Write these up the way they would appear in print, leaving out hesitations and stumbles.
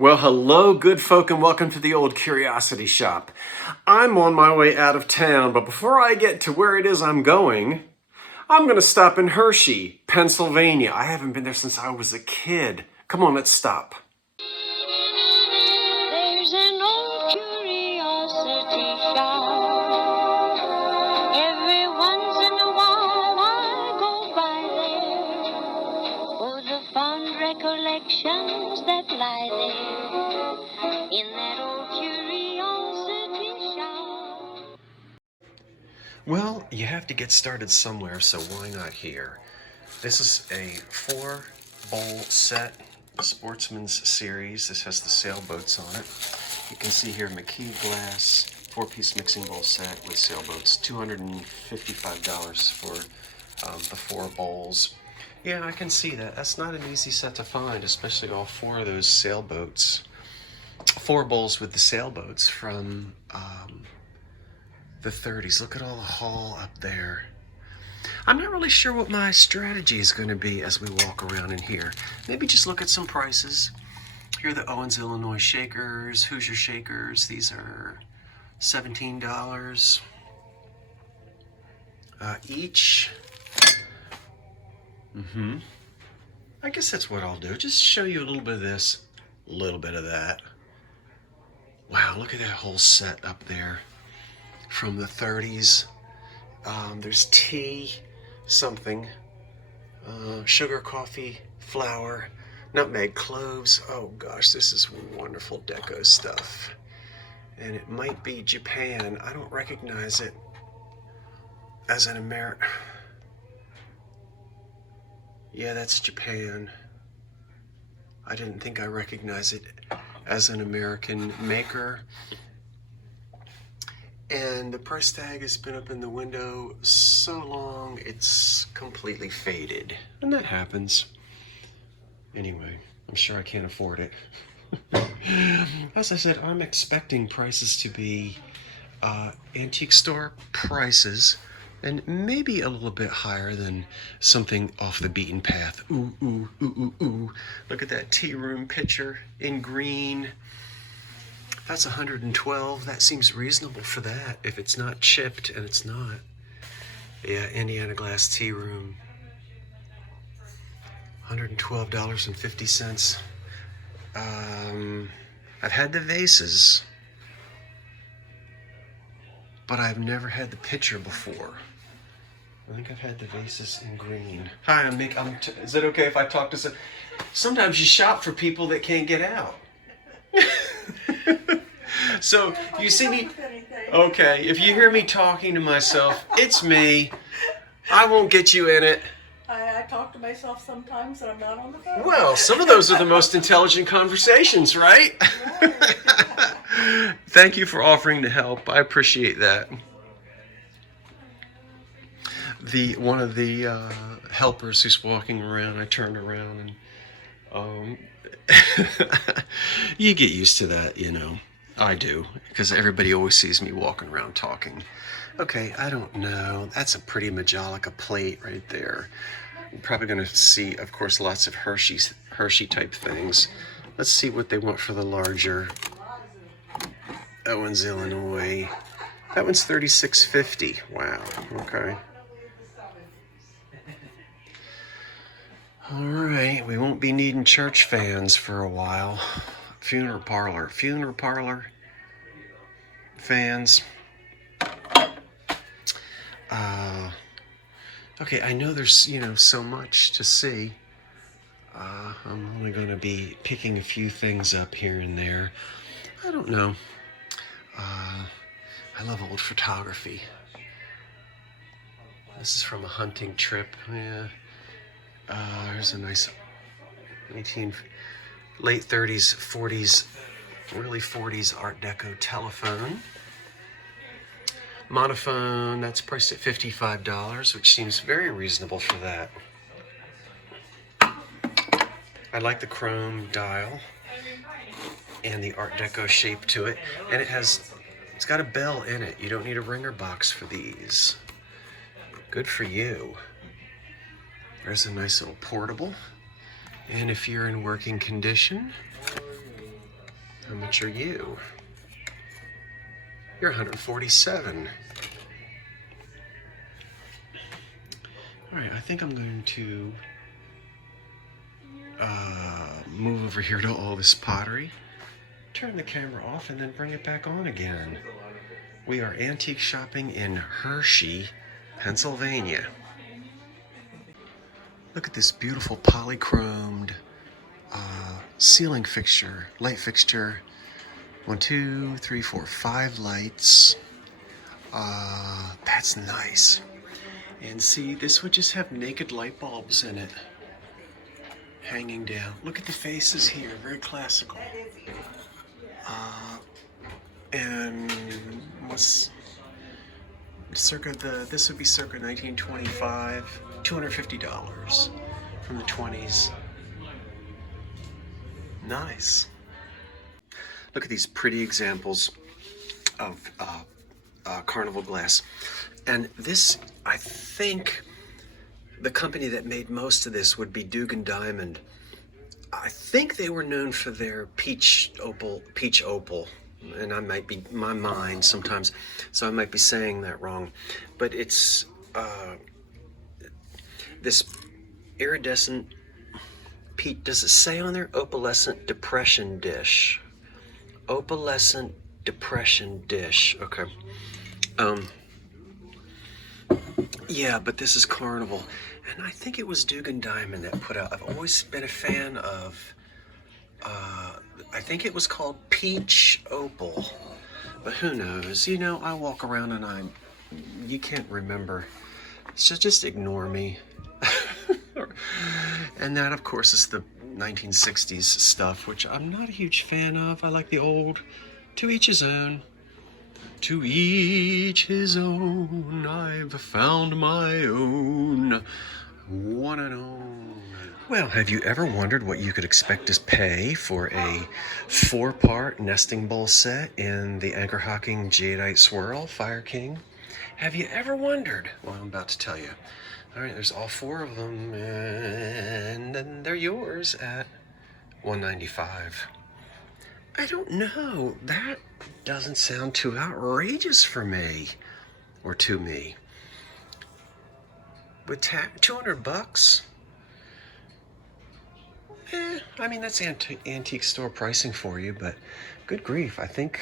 Well, hello, good folk, and welcome to the Old Curiosity Shop. I'm on my way out of town, but before I get to where it is I'm going, I'm going to stop in Hershey, Pennsylvania. I haven't been there since I was a kid. Come on, let's stop. There's an old curiosity shop. Every once in a while I go by there for the fond recollections that lie there in that old curiosity shop. Well, you have to get started somewhere, so why not here? This is a 4-bowl set, Sportsman's Series. This has the sailboats on it. You can see here McKee glass 4-piece mixing bowl set with sailboats, $255 for the 4 bowls. Yeah, I can see that. That's not an easy set to find, especially all 4 of those sailboats. 4 bowls with the sailboats from the 30s. Look at all the haul up there. I'm not really sure what my strategy is going to be as we walk around in here. Maybe just look at some prices. Here are the Owens, Illinois shakers, Hoosier shakers. These are $17 each. I guess that's what I'll do. Just show you a little bit of this, a little bit of that. Wow, look at that whole set up there from the 30s. There's tea, something, sugar, coffee, flour, nutmeg, cloves. Oh gosh, this is wonderful deco stuff. And it might be Japan. I don't recognize it as an American. Yeah, that's Japan. I didn't think I recognized it as an American maker. And the price tag has been up in the window so long it's completely faded. And that happens. Anyway, I'm sure I can't afford it. As I said, I'm expecting prices to be antique store prices and maybe a little bit higher than something off the beaten path. Ooh, ooh, ooh, ooh, ooh. Look at that tea room picture in green. That's 112. That seems reasonable for that. If it's not chipped, and it's not. Yeah, Indiana glass tea room. $112.50. I've had the vases, but I've never had the pitcher before. I think I've had the vases in green. Hi, I'm Nick. Is it okay if I talk to sometimes you shop for people that can't get out. So you see me, okay, if you hear me talking to myself, it's me. I won't get you in it. I talk to myself sometimes and I'm not on the phone. Well, some of those are the most intelligent conversations, right? Thank you for offering to help. I appreciate that. One of the helpers who's walking around, I turned around and you get used to that, you know. I do, because everybody always sees me walking around talking. Okay, I don't know. That's a pretty Majolica plate right there. I'm probably going to see, of course, lots of Hershey type things. Let's see what they want for the larger Owens, Illinois. That one's $36.50. Wow. Okay. All right, we won't be needing church fans for a while. Funeral parlor fans. Okay, I know there's, so much to see. I'm only going to be picking a few things up here and there. I don't know. I love old photography. This is from a hunting trip. Yeah. There's a nice late 30s, 40s, really 40s Art Deco telephone. Monophone, that's priced at $55, which seems very reasonable for that. I like the chrome dial and the Art Deco shape to it. And it's got a bell in it. You don't need a ringer box for these. Good for you. There's a nice little portable. And if you're in working condition, How much are you? You're 147. All right, I think I'm going to move over here to all this pottery, turn the camera off, and then bring it back on again. We are antique shopping in Hershey, Pennsylvania. Look at this beautiful polychromed ceiling fixture, light fixture. 1, 2, 3, 4, 5 lights. That's nice. And see, this would just have naked light bulbs in it, hanging down. Look at the faces here, very classical. And was this would be circa 1925, $250 from the 20s. Nice. Look at these pretty examples of carnival glass. And this, I think, the company that made most of this would be Dugan Diamond. I think they were known for their peach opal, and I might be, my mind sometimes, so I might be saying that wrong. But it's this iridescent peach, does it say on there? Opalescent depression dish. Opalescent depression dish, okay. Yeah, but this is Carnival. And I think it was Dugan Diamond that put out, I've always been a fan of, I think it was called Peach Opal. But who knows? You know, I walk around and you can't remember. So just ignore me. And that, of course, is the 1960s stuff, which I'm not a huge fan of. I like the old, to each his own. To each his own, I've found my own, one and own. Well, have you ever wondered what you could expect to pay for a 4-part nesting bowl set in the anchor hocking Jadeite swirl, Fire King? Have you ever wondered? Well, I'm about to tell you. All right, there's all 4 of them, and then they're yours at $195. I don't know. That doesn't sound too outrageous for me, or to me. With $200? I mean, that's antique store pricing for you, but good grief, I think,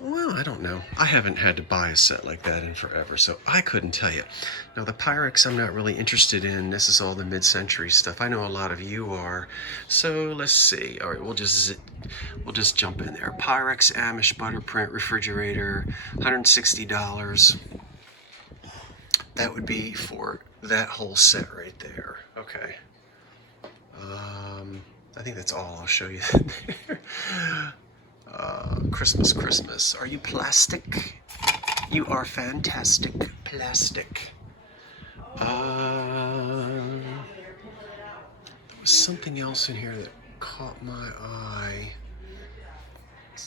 well, I don't know. I haven't had to buy a set like that in forever, so I couldn't tell you. Now, the Pyrex I'm not really interested in. This is all the mid-century stuff. I know a lot of you are. So let's see. All right, we'll just jump in there. Pyrex Amish butter print refrigerator, $160. That would be for that whole set right there. Okay. I think that's all I'll show you there. Christmas. Are you plastic? You are fantastic. Plastic. There was something else in here that caught my eye.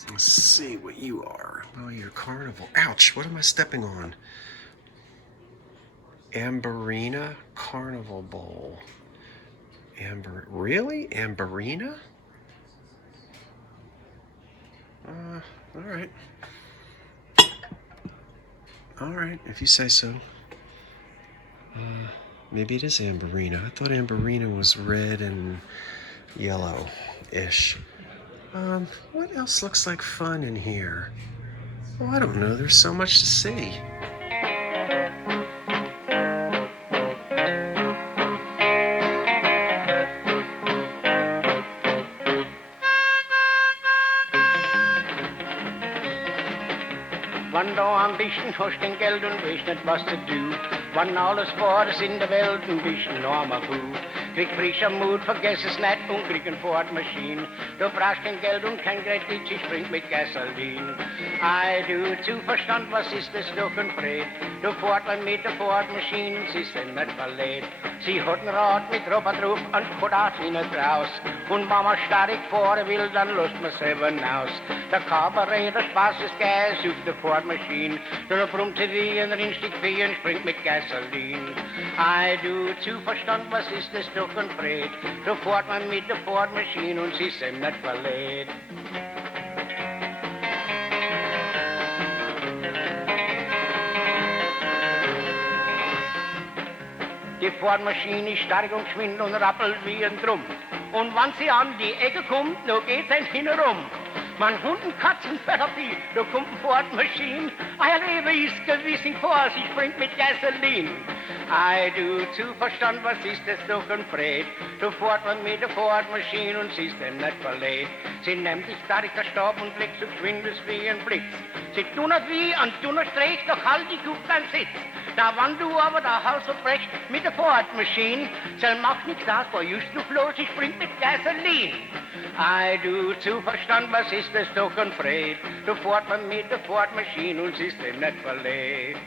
Let's see what you are. Oh, you're Carnival. Ouch, what am I stepping on? Amberina Carnival Bowl. Really? Amberina? Alright. Alright, if you say so. Maybe it is Amberina. I thought Amberina was red and yellow-ish. What else looks like fun in here? Oh, I don't know. There's so much to see. Wann du ambition hast kein Geld und weißt nicht, was zu tun. Wann alles vor ist in der Welt ein bisschen armer gut. Krieg frischer Mut, vergess es nicht und krieg ein Ford-Maschine. Du brauchst kein Geld und kein Kredit, sie springt mit Gasolin. Ei, du Zuverstand, was ist das doch ein Fred? Du fährt mit der Ford-Maschine, sie ist denn nicht verletzt. Sie hat ein Rad mit Robert drauf und Kodat hinten draus. Und Mama starrig vor, will dann lust mir selber hinaus. Der Kabarett, der Spaß ist geil, sucht der Fordmaschine. Dann brummte wie ein Rindstück Vieh und springt mit Gasolin. Ei, du zu Verstand, was ist das doch ein Fred? Da fährt man mit der Fordmaschine und sie ist ihm nicht verlädt. Die Fordmaschine ist stark und geschwind und rappelt wie ein Drum. Und wenn sie an die Ecke kommt, nur geht's ein hinherum. Man Hunden, Katzen, Therapie, da kommt eine Fordmaschine. Euer Leben ist gewiss in Gefahr, sie springt mit Gasolin. Ei, du zu Verstand, was ist das doch ein Fred? Da fährt man mit der Fordmaschine und sie ist dem nicht verlädt. Sie nimmt dich stark der Stab und legt so geschwind wie ein Blitz. Sie tun es wie ein dünner Streich, doch halt die Kuh keinen Sitz. Da wann du aber der Haus verbrechst mit der Fordmaschine, soll macht nichts aus, vor just du bloß, ich spring mit Gasolin. Ei, du zu Verstand, was ist das doch ein Fred? Da fährt man mit der Fordmaschine und sie ist dem nicht verlädt.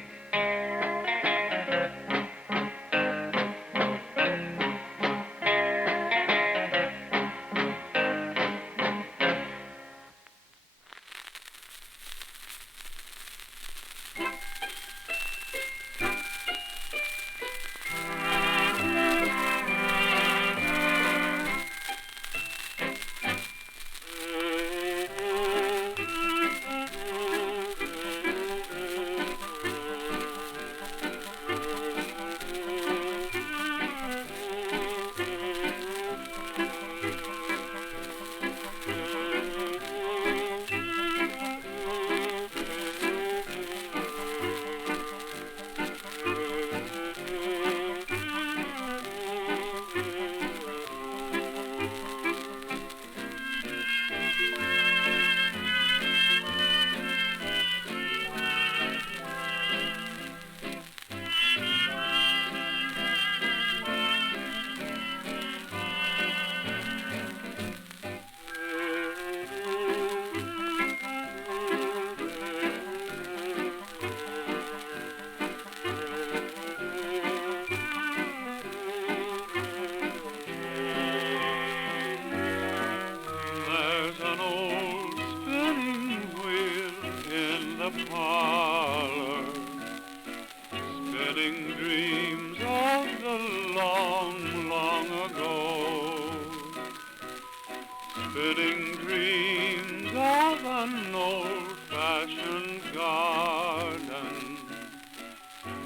Spinning dreams of an old-fashioned garden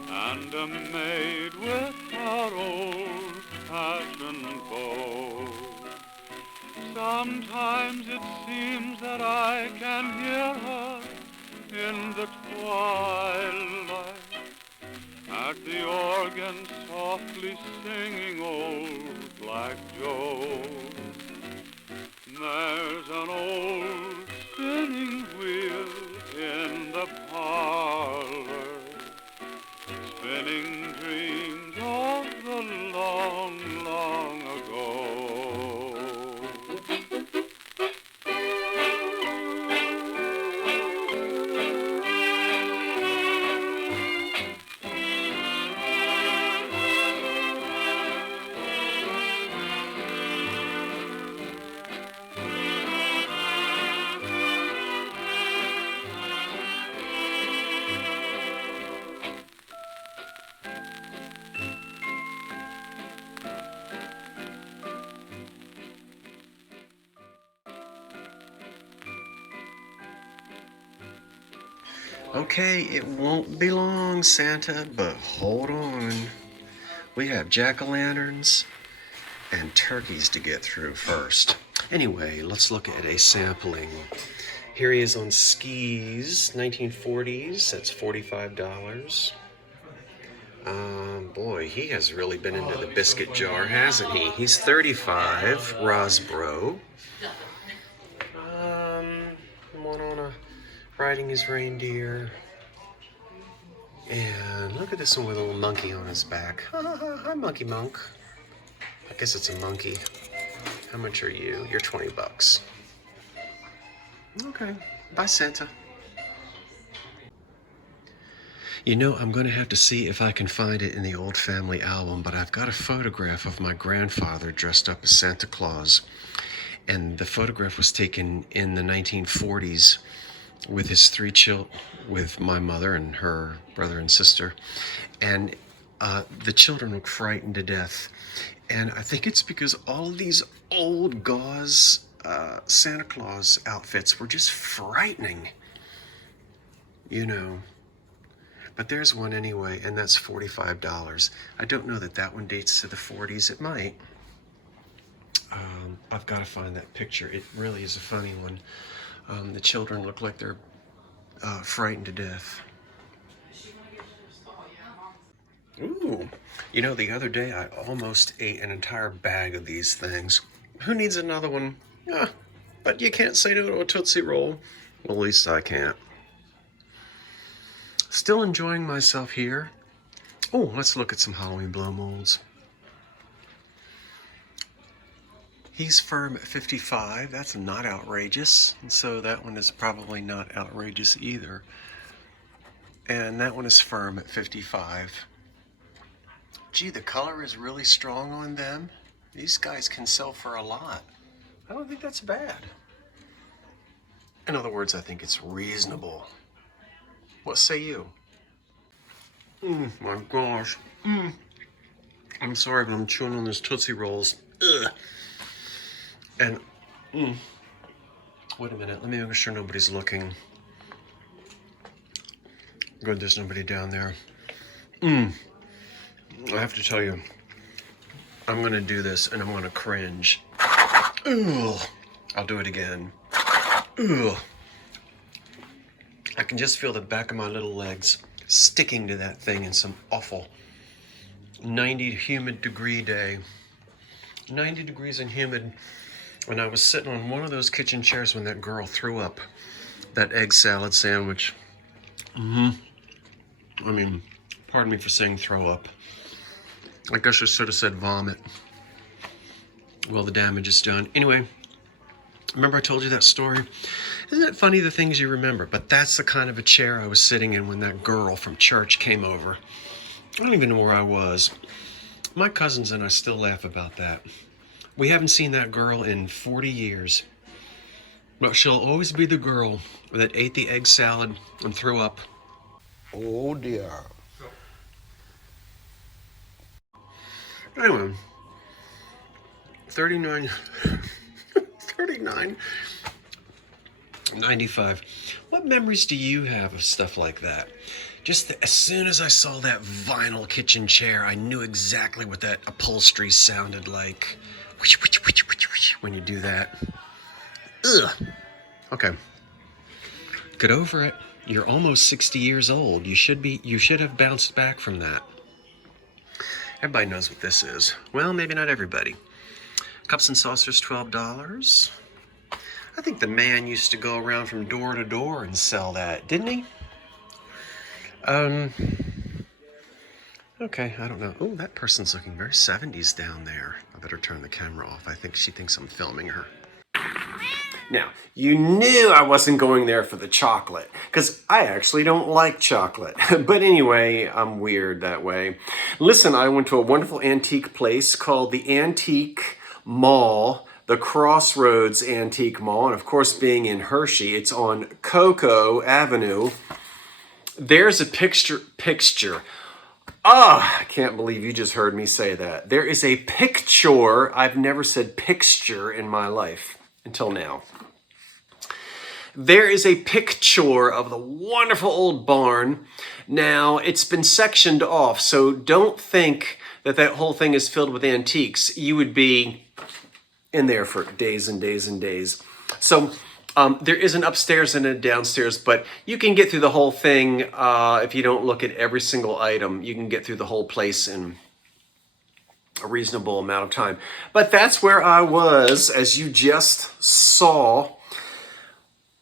and a maid with her old-fashioned bow. Sometimes it seems that I can hear her in the twilight at the organ softly singing Old Black Joe. There's an old spinning wheel in the parlor, spinning dreams of the long, long ago. Okay, it won't be long, Santa, but hold on. We have jack-o'-lanterns and turkeys to get through first. Anyway, let's look at a sampling. Here he is on skis, 1940s. That's $45. Boy, he has really been into the biscuit jar, hasn't he? He's 35, Rosbro. One on a riding his reindeer. And look at this one with a little monkey on his back. Hi, Monkey Monk. I guess it's a monkey. How much are you? You're 20 bucks. Okay. Bye, Santa. You know, I'm going to have to see if I can find it in the old family album, but I've got a photograph of my grandfather dressed up as Santa Claus. And the photograph was taken in the 1940s with his three children, with my mother and her brother and sister. And the children look frightened to death. And I think it's because all of these old gauze Santa Claus outfits were just frightening, you know. But there's one anyway, and that's $45. I don't know that that one dates to the 40s. It might. I've got to find that picture. It really is a funny one. The children look like they're frightened to death. Ooh, you know, the other day I almost ate an entire bag of these things. Who needs another one? But you can't say no to a Tootsie Roll. Well, at least I can't. Still enjoying myself here. Oh, let's look at some Halloween blow molds. He's firm at 55. That's not outrageous. And so that one is probably not outrageous either. And that one is firm at 55. Gee, the color is really strong on them. These guys can sell for a lot. I don't think that's bad. In other words, I think it's reasonable. What say you? My gosh. I'm sorry, but I'm chewing on those Tootsie Rolls. Ugh. And, wait a minute. Let me make sure nobody's looking. Good, there's nobody down there. I have to tell you, I'm going to do this and I'm going to cringe. Ugh. I'll do it again. Ugh. I can just feel the back of my little legs sticking to that thing in some awful 90 humid degree day. 90 degrees and humid. And I was sitting on one of those kitchen chairs when that girl threw up that egg salad sandwich. I mean, pardon me for saying throw up. I guess I should have said vomit. Well, the damage is done. Anyway, remember I told you that story? Isn't it funny the things you remember? But that's the kind of a chair I was sitting in when that girl from church came over. I don't even know where I was. My cousins and I still laugh about that. We haven't seen that girl in 40 years. But she'll always be the girl that ate the egg salad and threw up. Oh dear. Anyway, 39, 95. What memories do you have of stuff like that? As soon as I saw that vinyl kitchen chair, I knew exactly what that upholstery sounded like. When you do that. Ugh. Okay. Get over it. You're almost 60 years old. You should have bounced back from that. Everybody knows what this is. Well, maybe not everybody. Cups and saucers, $12. I think the man used to go around from door to door and sell that, didn't he? Okay, I don't know. Oh, that person's looking very 70s down there. I better turn the camera off. I think she thinks I'm filming her. Now, you knew I wasn't going there for the chocolate, because I actually don't like chocolate. But anyway, I'm weird that way. Listen, I went to a wonderful antique place called the Antique Mall, the Crossroads Antique Mall, and of course being in Hershey, it's on Cocoa Avenue. There's a picture. I can't believe you just heard me say that. There is a picture. I've never said picture in my life until now. There is a picture of the wonderful old barn. Now, it's been sectioned off, so don't think that that whole thing is filled with antiques. You would be in there for days and days and days. So there is an upstairs and a downstairs, but you can get through the whole thing if you don't look at every single item. You can get through the whole place in a reasonable amount of time. But that's where I was, as you just saw.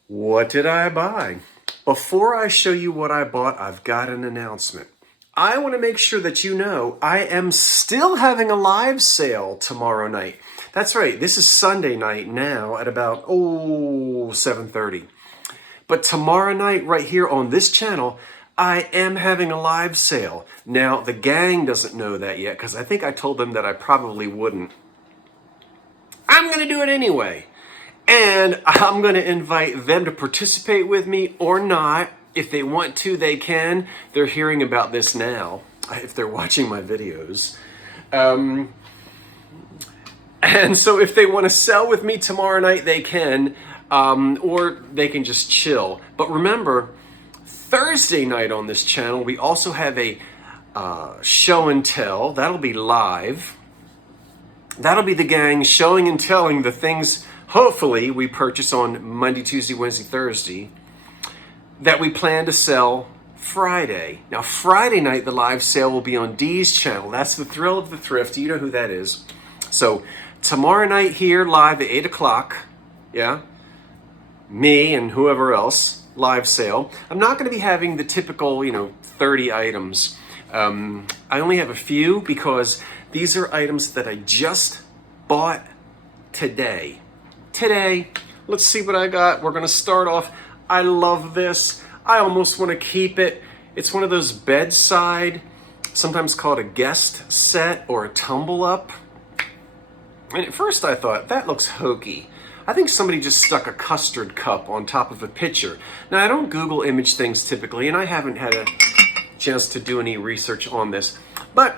What did I buy? Before I show you what I bought, I've got an announcement. I want to make sure that you know I am still having a live sale tomorrow night. That's right, this is Sunday night now at about 7:30. But tomorrow night right here on this channel, I am having a live sale. Now, the gang doesn't know that yet because I think I told them that I probably wouldn't. I'm going to do it anyway. And I'm going to invite them to participate with me or not. If they want to, they can. They're hearing about this now, if they're watching my videos. And so if they want to sell with me tomorrow night, they can, or they can just chill. But remember, Thursday night on this channel, we also have a show and tell. That'll be live. That'll be the gang showing and telling the things, hopefully, we purchase on Monday, Tuesday, Wednesday, Thursday, that we plan to sell Friday. Now, Friday night, the live sale will be on Dee's channel. That's the Thrill of the Thrift. You know who that is. So tomorrow night here, live at 8 o'clock, yeah, me and whoever else, live sale. I'm not going to be having the typical, 30 items. I only have a few because these are items that I just bought today. Let's see what I got. We're going to start off. I love this. I almost want to keep it. It's one of those bedside, sometimes called a guest set or a tumble up. And at first I thought, that looks hokey. I think somebody just stuck a custard cup on top of a pitcher. Now, I don't Google image things typically, and I haven't had a chance to do any research on this. But,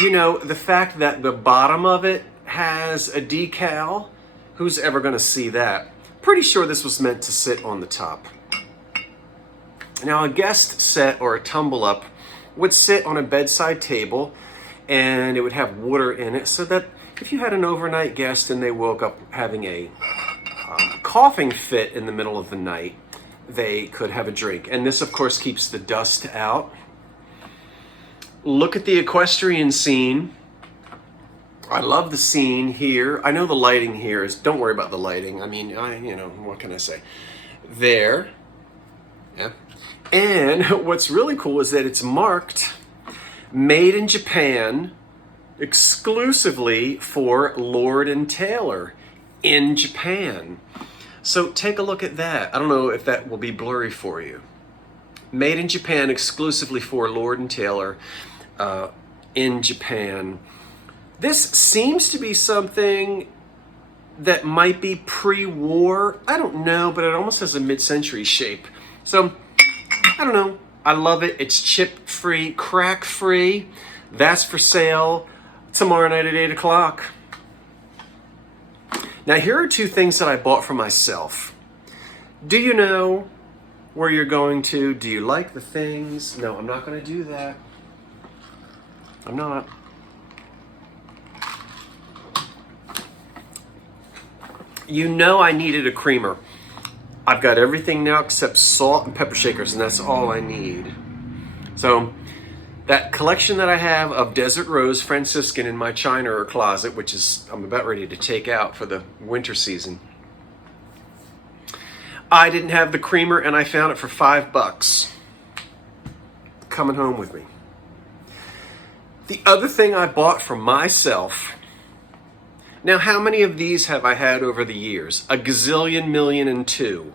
the fact that the bottom of it has a decal, who's ever going to see that? Pretty sure this was meant to sit on the top. Now, a guest set or a tumble up would sit on a bedside table, and it would have water in it so that if you had an overnight guest and they woke up having a coughing fit in the middle of the night, they could have a drink. And this, of course, keeps the dust out. Look at the equestrian scene. I love the scene here. I know the lighting here is, don't worry about the lighting. I mean, what can I say? There. Yeah. And what's really cool is that it's marked made in Japan, exclusively for Lord and Taylor in Japan. So take a look at that. I don't know if that will be blurry for you. Made in Japan, exclusively for Lord and Taylor in Japan. This seems to be something that might be pre-war. I don't know, but it almost has a mid-century shape. So, I don't know. I love it. It's chip-free, crack-free. That's for sale tomorrow night at 8 o'clock. Now, here are two things that I bought for myself. Do you know where you're going to? Do you like the things? No, I'm not going to do that. I'm not. I needed a creamer. I've got everything now except salt and pepper shakers, and that's all I need. So that collection that I have of Desert Rose Franciscan in my china or closet, which is I'm about ready to take out for the winter season. I didn't have the creamer, and I found it for $5. Coming home with me. The other thing I bought for myself. Now, how many of these have I had over the years? A gazillion, million, and two.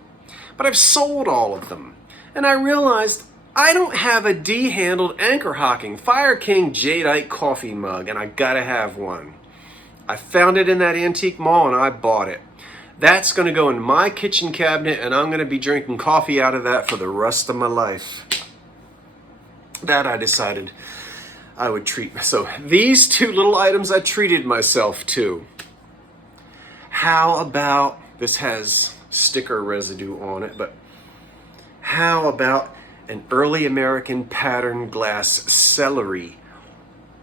But I've sold all of them. And I realized I don't have a D-handled anchor hocking Fire King Jadeite coffee mug, and I gotta have one. I found it in that antique mall, and I bought it. That's gonna go in my kitchen cabinet, and I'm gonna be drinking coffee out of that for the rest of my life. That I decided I would treat. So these two little items I treated myself to. How about, this has sticker residue on it, but how about an early American pattern glass celery?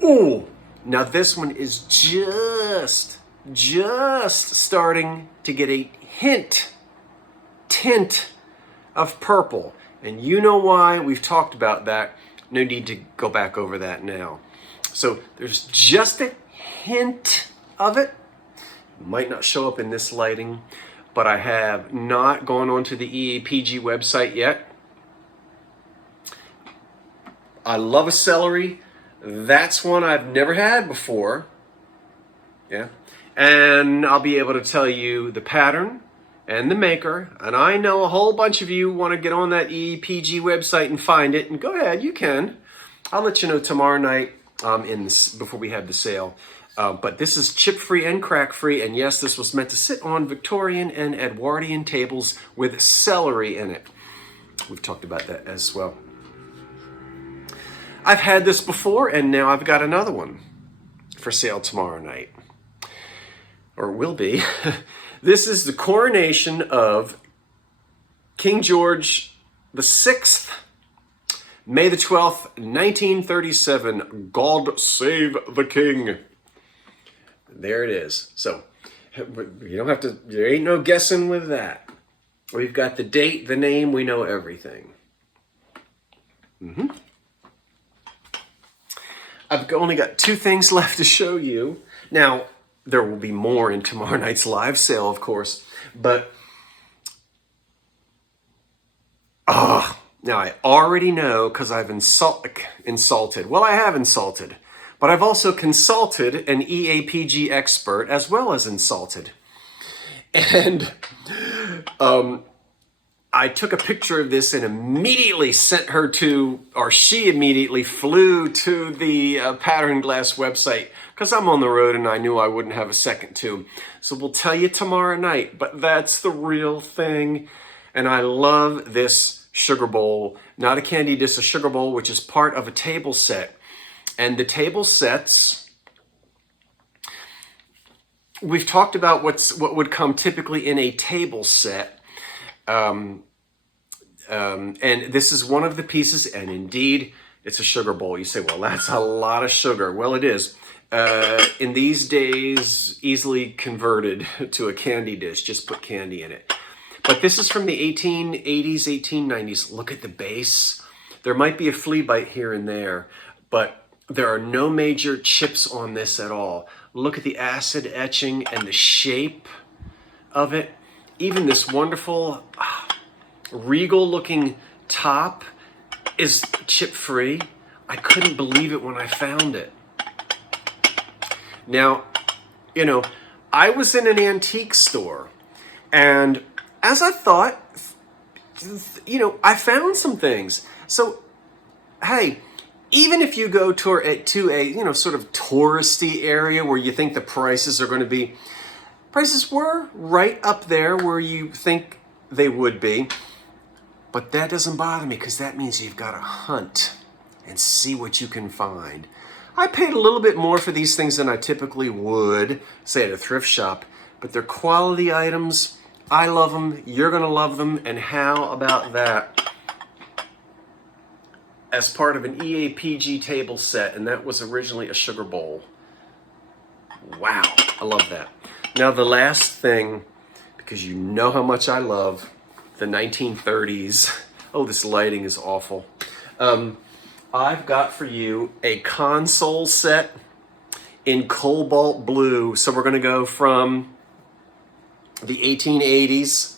Ooh, now this one is just starting to get a tint of purple. And you know why, we've talked about that. No need to go back over that now. So there's just a hint of it. Might not show up in this lighting, but I have not gone onto the EAPG website yet. I love a celery. That's one I've never had before. Yeah. And I'll be able to tell you the pattern and the maker. And I know a whole bunch of you want to get on that EAPG website and find it. And go ahead, you can. I'll let you know tomorrow night before we have the sale. But this is chip-free and crack-free, and yes, this was meant to sit on Victorian and Edwardian tables with celery in it. We've talked about that as well. I've had this before, and now I've got another one for sale tomorrow night. Or will be. This is the coronation of King George VI, May the 12th, 1937. God save the king. There it is. So, you don't have to, there ain't no guessing with that. We've got the date, the name, we know everything. I've only got 2 things left to show you. Now, there will be more in tomorrow night's live sale, of course, but now I already know because I've insulted. Well, I have insulted, but I've also consulted an EAPG expert as well as insulted. And I took a picture of this and immediately sent her to, or she immediately flew to the Pattern Glass website because I'm on the road and I knew I wouldn't have a second to. So we'll tell you tomorrow night, but that's the real thing. And I love this sugar bowl, not a candy dish, a sugar bowl, which is part of a table set. And the table sets, we've talked about what would come typically in a table set. And this is one of the pieces, and indeed, it's a sugar bowl. You say, well, that's a lot of sugar. Well, it is. In these days, easily converted to a candy dish. Just put candy in it. But this is from the 1880s, 1890s. Look at the base. There might be a flea bite here and there, but there are no major chips on this at all. Look at the acid etching and the shape of it. Even this wonderful regal looking top is chip free. I couldn't believe it when I found it. Now, you know, I was in an antique store, and as I thought, you know, I found some things. So, hey, even if you go to a you know, sort of touristy area where you think the prices are going to be, prices were right up there where you think they would be. But that doesn't bother me because that means you've got to hunt and see what you can find. I paid a little bit more for these things than I typically would, say at a thrift shop, but they're quality items. I love them, you're going to love them, and how about that? As part of an EAPG table set, and that was originally a sugar bowl. Wow, I love that. Now the last thing, because you know how much I love the 1930s. Oh, this lighting is awful. I've got for you a console set in cobalt blue. So we're going to go from the 1880s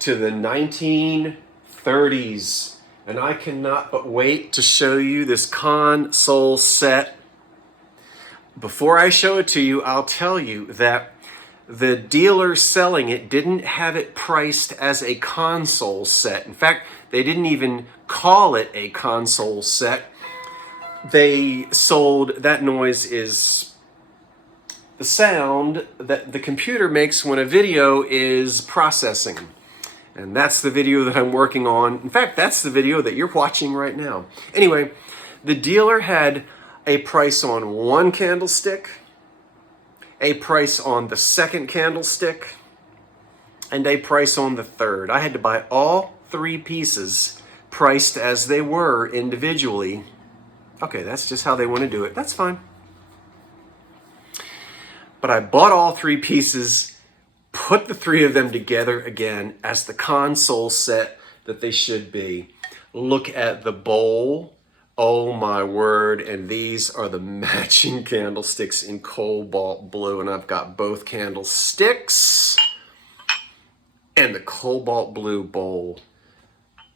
to the 1930s. And I cannot but wait to show you this console set. Before I show it to you, I'll tell you that the dealer selling it didn't have it priced as a console set. In fact, they didn't even call it a console set. They sold, that noise is the sound that the computer makes when a video is processing. And that's the video that I'm working on. In fact, that's the video that you're watching right now. Anyway, the dealer had a price on one candlestick, a price on the second candlestick, and a price on the third. I had to buy all 3 pieces priced as they were individually. Okay, that's just how they want to do it. That's fine. But I bought all 3 pieces, put the 3 of them together again as the console set that they should be. Look at the bowl. Oh my word, and these are the matching candlesticks in cobalt blue, and I've got both candlesticks and the cobalt blue bowl.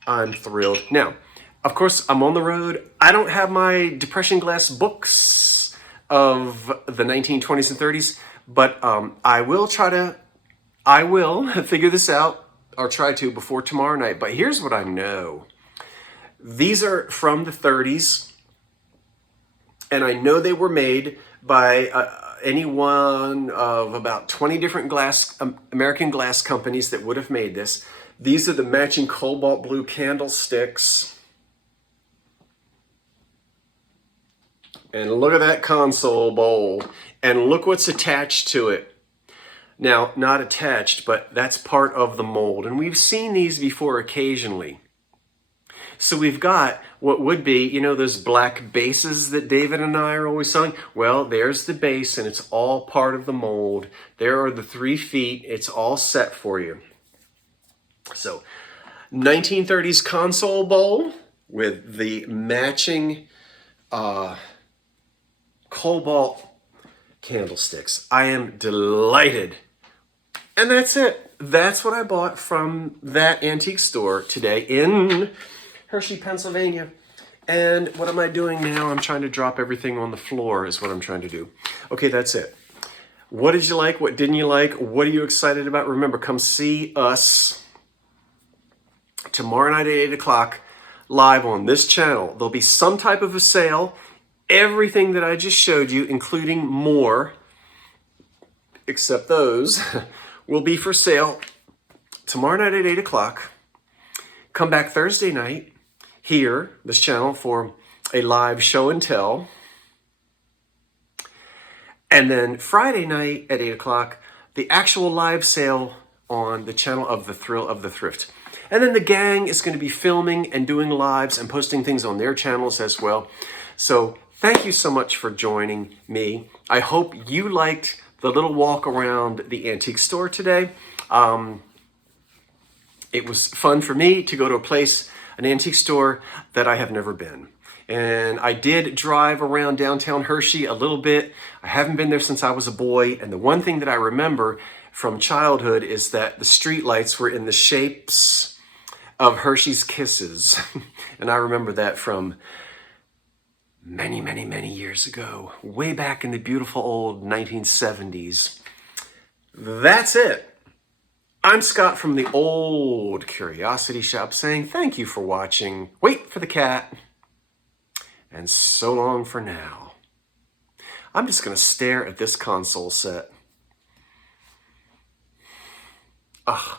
I'm thrilled. Now, of course, I'm on the road. I don't have my depression glass books of the 1920s and 30s, but I will figure this out, or try to, before tomorrow night. But here's what I know. These are from the 30s, and I know they were made by any one of about 20 different American glass companies that would have made this. These are the matching cobalt blue candlesticks. And look at that console bowl. And look what's attached to it. Now, not attached, but that's part of the mold. And we've seen these before occasionally. So we've got what would be, you know, those black bases that David and I are always selling. Well, there's the base, and it's all part of the mold. There are the 3 feet. It's all set for you. So, 1930s console bowl with the matching cobalt candlesticks. I am delighted. And that's it. That's what I bought from that antique store today in Hershey, Pennsylvania. And what am I doing now? I'm trying to drop everything on the floor is what I'm trying to do. Okay, that's it. What did you like? What didn't you like? What are you excited about? Remember, come see us tomorrow night at 8 o'clock live on this channel. There'll be some type of a sale. Everything that I just showed you, including more, except those, will be for sale tomorrow night at 8 o'clock. Come back Thursday night here, this channel, for a live show and tell. And then Friday night at 8 o'clock, the actual live sale on the channel of the Thrill of the Thrift. And then the gang is going to be filming and doing lives and posting things on their channels as well. So thank you so much for joining me. I hope you liked the little walk around the antique store today. It was fun for me to go to a place, an antique store that I have never been. And I did drive around downtown Hershey a little bit. I haven't been there since I was a boy. And the one thing that I remember from childhood is that the street lights were in the shapes of Hershey's Kisses. And I remember that from many, many, many years ago, way back in the beautiful old 1970s. That's it. I'm Scott from the Old Curiosity Shop saying thank you for watching. Wait for the cat. And so long for now. I'm just going to stare at this console set. Ugh.